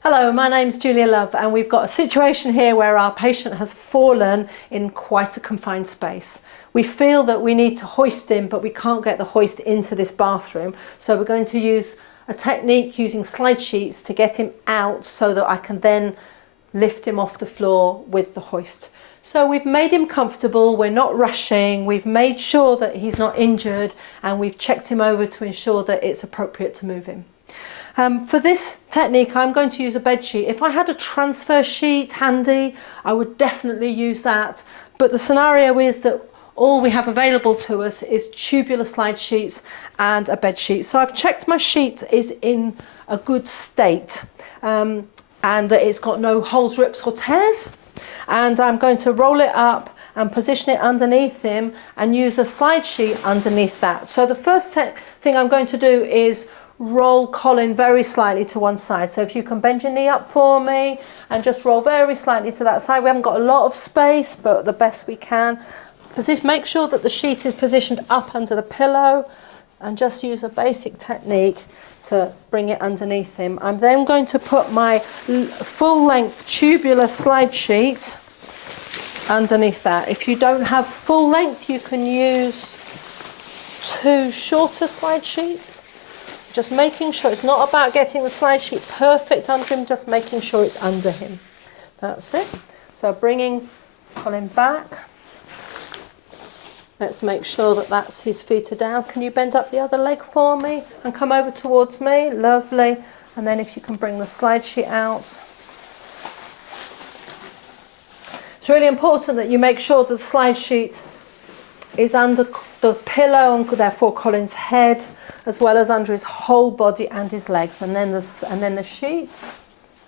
Hello, my name's Julia Love and we've got a situation here where our patient has fallen in quite a confined space. We feel that we need to hoist him, but we can't get the hoist into this bathroom. So we're going to use a technique using slide sheets to get him out so that I can then lift him off the floor with the hoist. So we've made him comfortable, we're not rushing, we've made sure that he's not injured, and we've checked him over to ensure that it's appropriate to move him. For this technique, I'm going to use a bed sheet. If I had a transfer sheet handy, I would definitely use that. But the scenario is that all we have available to us is tubular slide sheets and a bed sheet. So I've checked my sheet is in a good state and that it's got no holes, rips or tears. And I'm going to roll it up and position it underneath him and use a slide sheet underneath that. So the first thing I'm going to do is roll Colin very slightly to one side. So if you can bend your knee up for me and just roll very slightly to that side. We haven't got a lot of space, but the best we can. Make sure that the sheet is positioned up under the pillow and just use a basic technique to bring it underneath him. I'm then going to put my full length tubular slide sheet underneath that. If you don't have full length, you can use 2 shorter slide sheets. Just making sure it's not about getting the slide sheet perfect under him, just making sure it's under him. That's it. So bringing Colin back. Let's make sure that his feet are down. Can you bend up the other leg for me and come over towards me? Lovely. And then if you can bring the slide sheet out. It's really important that you make sure that the slide sheet is under the pillow and therefore Colin's head, as well as under his whole body and his legs, and then the sheet.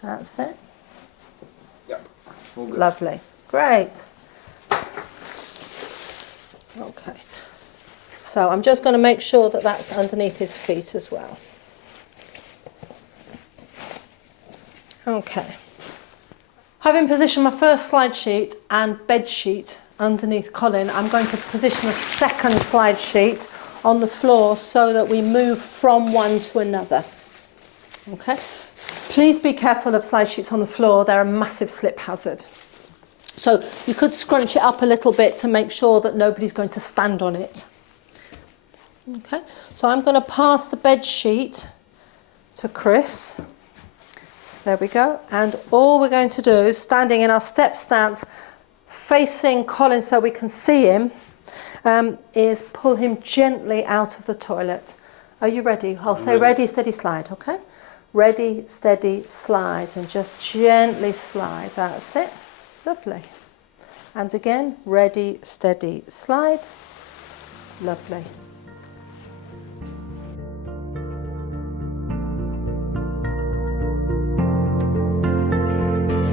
That's it. Yep. All good. Lovely. Great. Okay. So I'm just going to make sure that that's underneath his feet as well. Okay. Having positioned my first slide sheet and bed sheet underneath Colin, I'm going to position a second slide sheet on the floor so that we move from one to another. Okay. Please be careful of slide sheets on the floor. They're a massive slip hazard. So you could scrunch it up a little bit to make sure that nobody's going to stand on it. Okay. So I'm going to pass the bed sheet to Chris. There we go. And all we're going to do, standing in our step stance, facing Colin so we can see him, is pull him gently out of the toilet. Are you ready? I'll say ready, steady, slide, okay? Ready, steady, slide, and just gently slide. That's it. Lovely. And again, ready, steady, slide. Lovely.